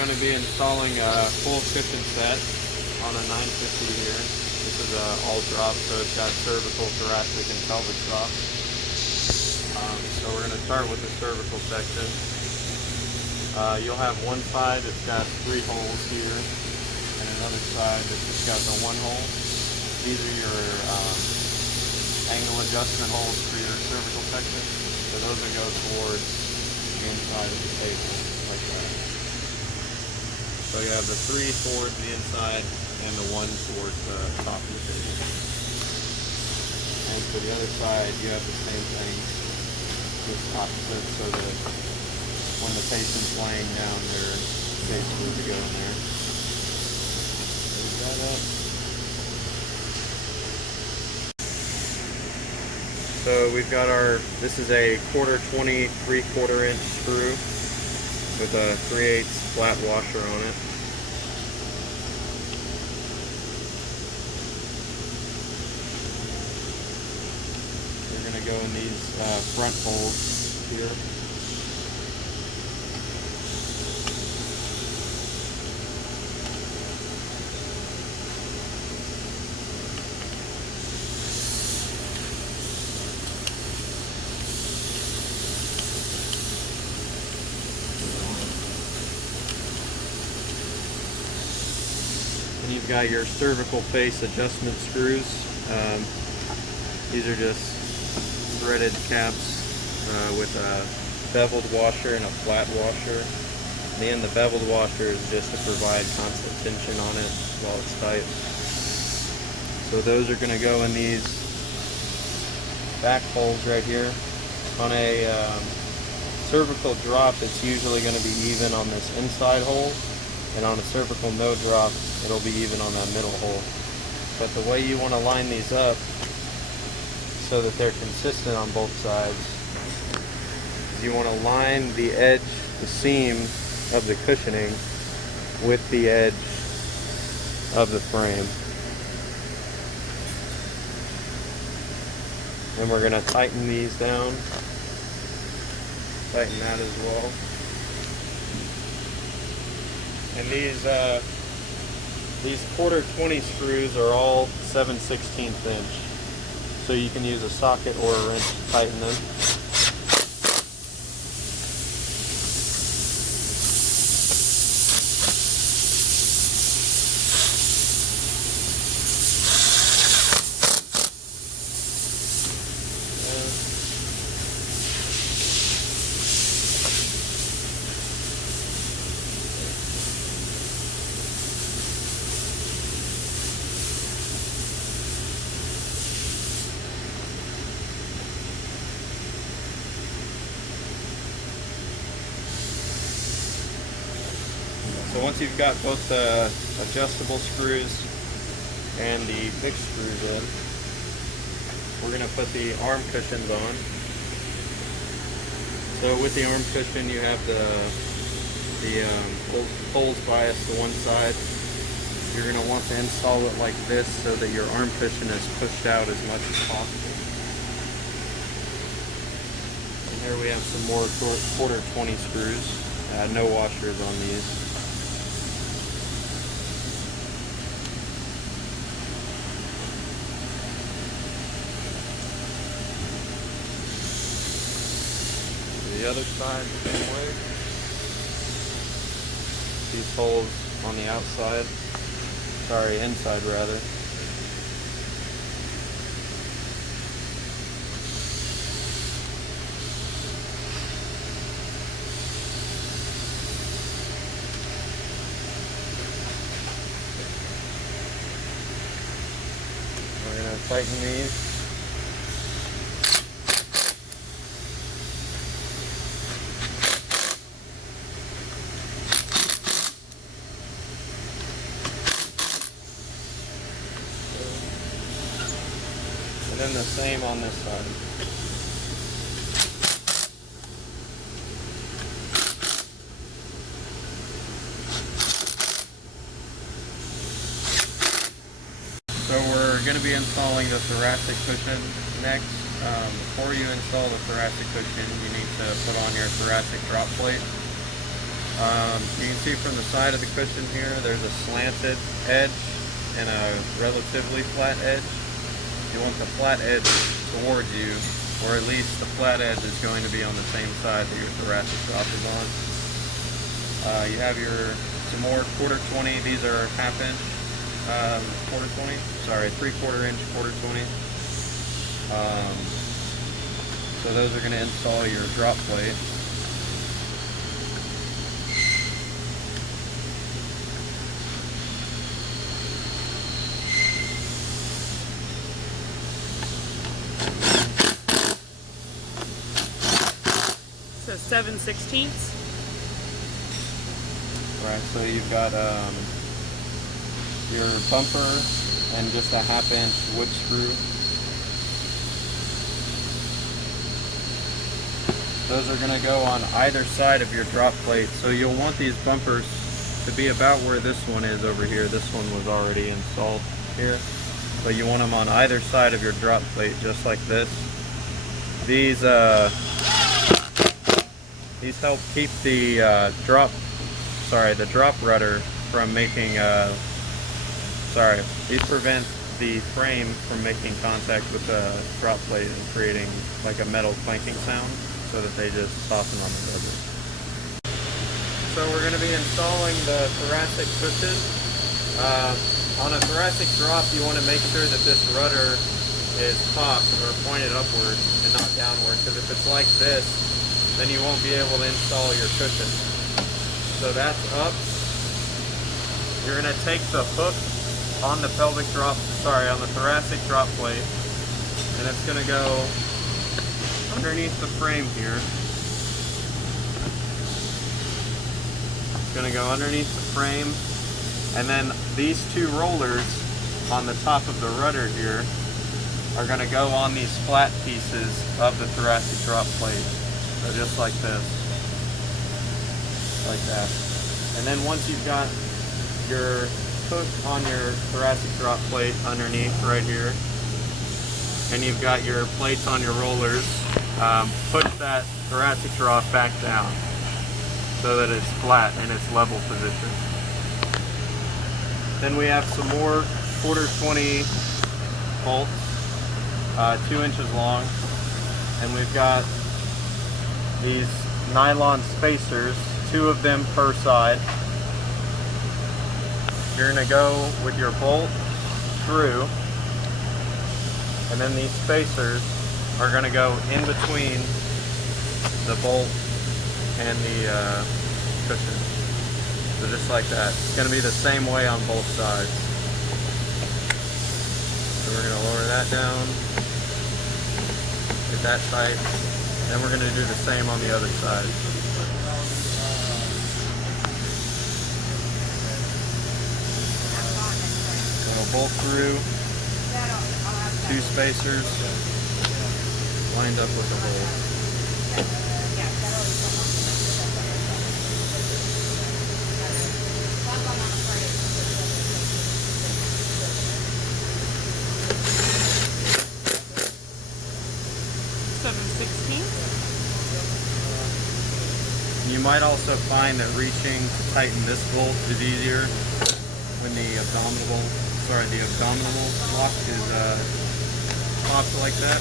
going to be installing a full cushion set on a 950 here. This is all drop, so it's got cervical, thoracic, and pelvic drop. So we're going to start with the cervical section. You'll have one side that's got 3 holes here, and another side that's just got the 1 hole. These are your angle adjustment holes for your cervical section. So those will go towards the inside of the table, like that. So you have the 3 towards the inside and the 1 towards the top of the table. And for the other side, you have the same thing, just opposite, so that when the patient's laying down, they're basically to go in there. Raise that up. So we've got this is a 1/4 20 3/4 inch screw with a 3/8 flat washer on it. We're going to go in these front holes here. You've got your cervical face adjustment screws. These are just threaded caps with a beveled washer and a flat washer. And the beveled washer is just to provide constant tension on it while it's tight. So those are going to go in these back holes right here. On a cervical drop, it's usually going to be even on this inside hole. And on a cervical no drop, it'll be even on that middle hole. But the way you want to line these up so that they're consistent on both sides is you want to line the edge, the seam of the cushioning with the edge of the frame. And we're going to tighten these down, tighten that as well. And these 1/4 20 screws are all 7/16 inch. So you can use a socket or a wrench to tighten them. So once you've got both the adjustable screws and the fixed screws in, we're going to put the arm cushions on. So with the arm cushion, you have the poles biased to one side. You're going to want to install it like this so that your arm cushion is pushed out as much as possible. And here we have some more 1/4 20 screws. No washers on these. The other side, the same way. These holes on the outside, inside rather. We're going to tighten these. And then the same on this side. So we're going to be installing the thoracic cushion next. Before you install the thoracic cushion, you need to put on your thoracic drop plate. You can see from the side of the cushion here, there's a slanted edge and a relatively flat edge. You want the flat edge towards you, or at least the flat edge is going to be on the same side that your thoracic drop is on. You have some more 1/4 20. These are 1/2 inch 1/4 20. Sorry, 3/4 inch 1/4 20. So those are going to install your drop plate. So 7/16. Right, so you've got your bumper and just a 1/2 inch wood screw. Those are going to go on either side of your drop plate. So you'll want these bumpers to be about where this one is over here. This one was already installed here. But you want them on either side of your drop plate, just like this. These help keep the drop rudder from making, these prevent the frame from making contact with the drop plate and creating like a metal clanking sound, so that they just soften on the rubber. So we're going to be installing the thoracic cushion. On a thoracic drop, you want to make sure that this rudder is popped or pointed upward and not downward, because if it's like this, then you won't be able to install your cushion. So that's up. You're going to take the hook on the on the thoracic drop plate, and it's going to go underneath the frame here. It's going to go underneath the frame, and then these two rollers on the top of the rudder here are going to go on these flat pieces of the thoracic drop plate. So just like this, like that. And then once you've got your hook on your thoracic drop plate underneath right here, and you've got your plates on your rollers, push that thoracic drop back down so that it's flat in its level position. Then we have some more 1/4 20 bolts, 2 inches long, and we've got these nylon spacers, 2 of them per side. You're going to go with your bolt through, and then these spacers are going to go in between the bolt and the cushion. So just like that. It's going to be the same way on both sides. So we're going to lower that down, get that tight, then we're going to do the same on the other side. So we'll bolt through, 2 spacers lined up with the hole. You might also find that reaching to tighten this bolt is easier when the abdominal lock is popped like that.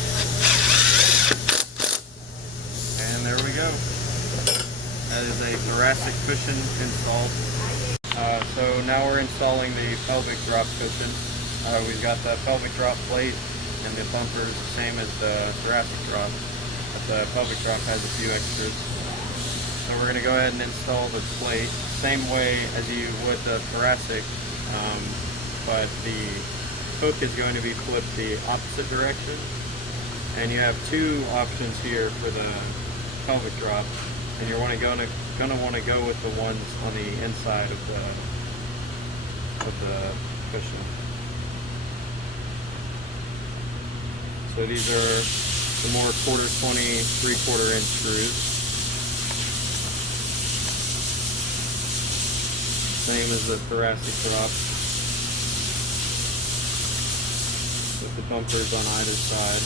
And there we go. That is a thoracic cushion installed. So now we're installing the pelvic drop cushion. We've got the pelvic drop plate and the bumper is the same as the thoracic drop, but the pelvic drop has a few extras. So we're going to go ahead and install the plate same way as you would the thoracic, but the hook is going to be flipped the opposite direction. And you have 2 options here for the pelvic drop, and you're going to want to go with the ones on the inside of the cushion. So these are the more 1/4 20, 3/4 inch screws. Same as the thoracic drop, with the bumpers on either side.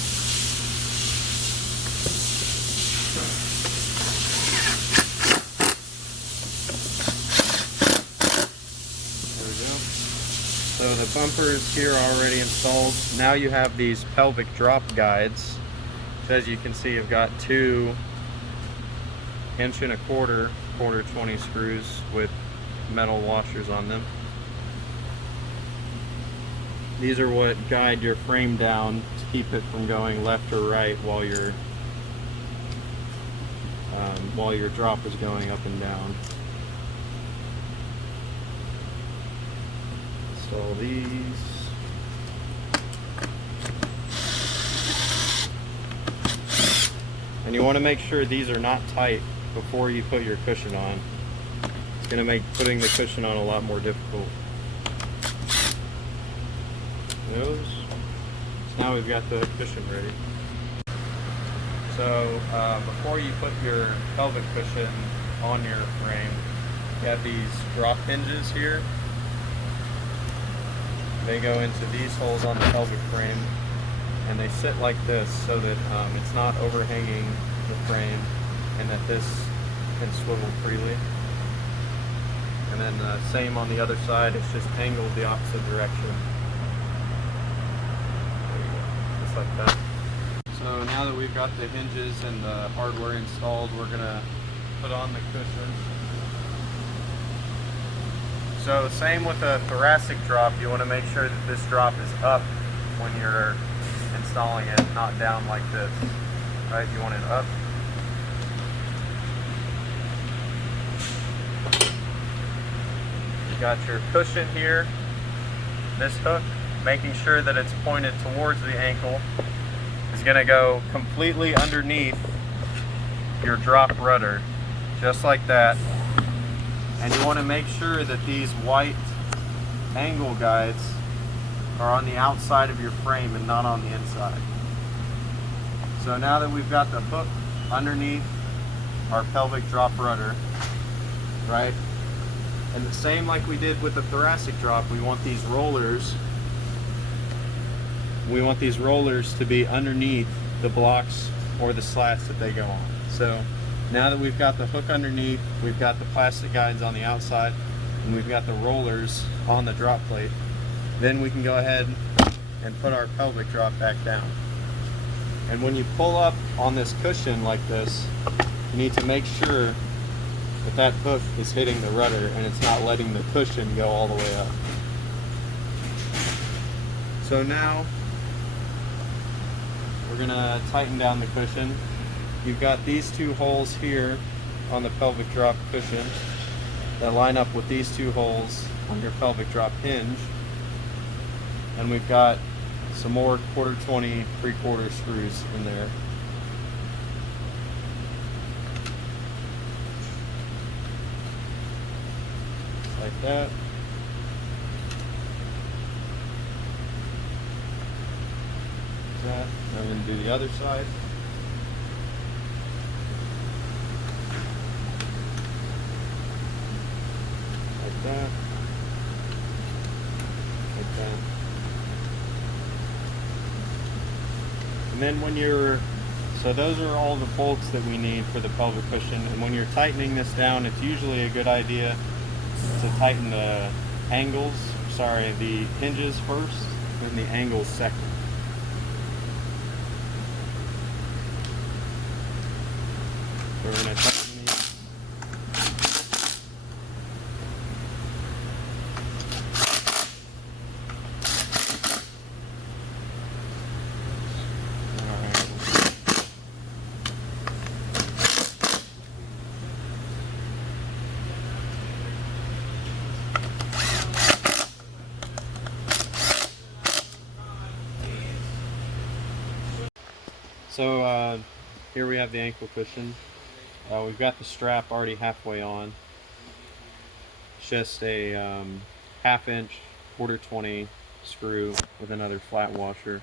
the bumpers here are already installed. Now you have these pelvic drop guides, which, as you can see, have got 2 1.25" quarter 20 screws with metal washers on them. These are what guide your frame down to keep it from going left or right while your drop is going up and down. Install these. And you want to make sure these are not tight before you put your cushion on. It's going to make putting the cushion on a lot more difficult. Those. So now we've got the cushion ready. So before you put your pelvic cushion on your frame, you have these drop hinges here. They go into these holes on the pelvic frame, and they sit like this so that it's not overhanging the frame, and that this can swivel freely. And then same on the other side, it's just angled the opposite direction. There you go, just like that. So now that we've got the hinges and the hardware installed, we're gonna put on the cushion. So same with the thoracic drop, you want to make sure that this drop is up when you're installing it, not down like this. Right? You want it up. You got your cushion here, this hook, making sure that it's pointed towards the ankle, is going to go completely underneath your drop rudder, just like that. And you want to make sure that these white angle guides are on the outside of your frame and not on the inside. So now that we've got the hook underneath our pelvic drop rudder, right? And the same like we did with the thoracic drop, we want these rollers to be underneath the blocks or the slats that they go on. So now that we've got the hook underneath, we've got the plastic guides on the outside, and we've got the rollers on the drop plate, then we can go ahead and put our pelvic drop back down. And when you pull up on this cushion like this, you need to make sure that that hook is hitting the rudder and it's not letting the cushion go all the way up. So now we're gonna tighten down the cushion. You've got these 2 holes here on the pelvic drop cushion that line up with these 2 holes on your pelvic drop hinge. And we've got some more quarter 20 3/4 screws in there. Like that. That. Now I'm going to do the other side. Like that. Like that. And then when so those are all the bolts that we need for the pelvic cushion. And when you're tightening this down, it's usually a good idea to tighten the hinges first, and the angles second. So we're going to tighten these. So here we have the ankle cushion. We've got the strap already halfway on. It's just a 1/2 inch quarter 20 screw with another flat washer.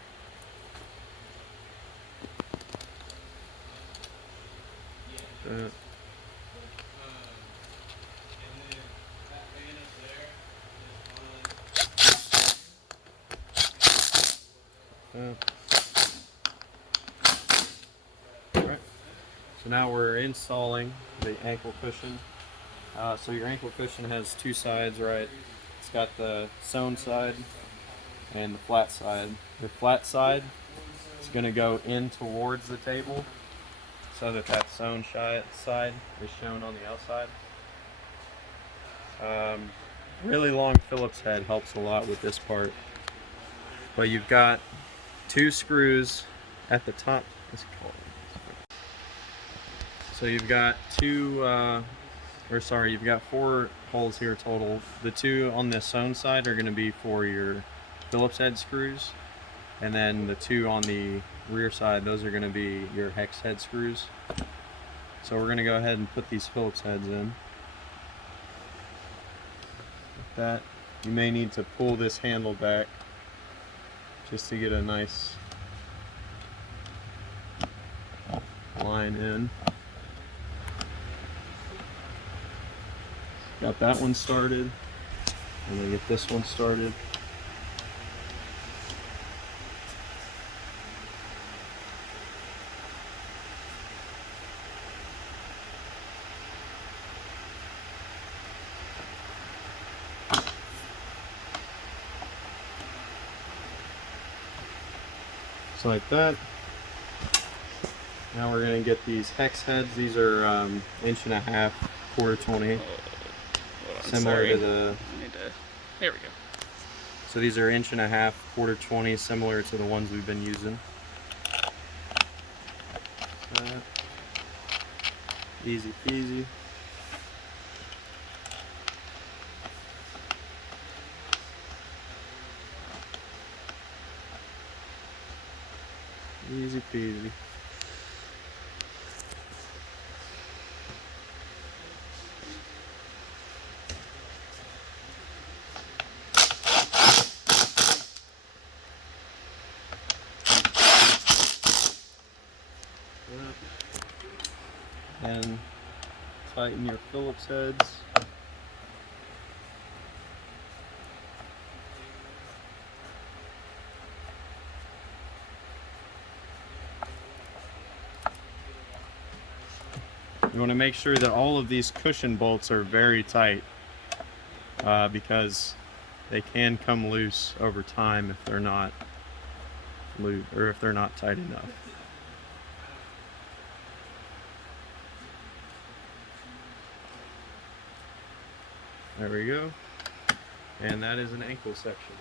So now we're installing the ankle cushion. So your ankle cushion has 2 sides, right? It's got the sewn side and the flat side. The flat side is going to go in towards the table so that that sewn side is shown on the outside. Really long Phillips head helps a lot with this part. But you've got 2 screws at the top. So you've got you've got 4 holes here total. The 2 on the sewn side are going to be for your Phillips head screws, and then the 2 on the rear side, those are going to be your hex head screws. So we're going to go ahead and put these Phillips heads in. Like that. You may need to pull this handle back just to get a nice line in. Got that one started, and then get this one started. So like that. Now we're going to get these hex heads. These are 1.5 quarter 20. Similar to the. There we go. So these are 1.5 quarter 20, similar to the ones we've been using. Easy peasy. Easy peasy. And tighten your Phillips heads. You want to make sure that all of these cushion bolts are very tight because they can come loose over time if they're not loose or if they're not tight enough. There we go. And that is an ankle section.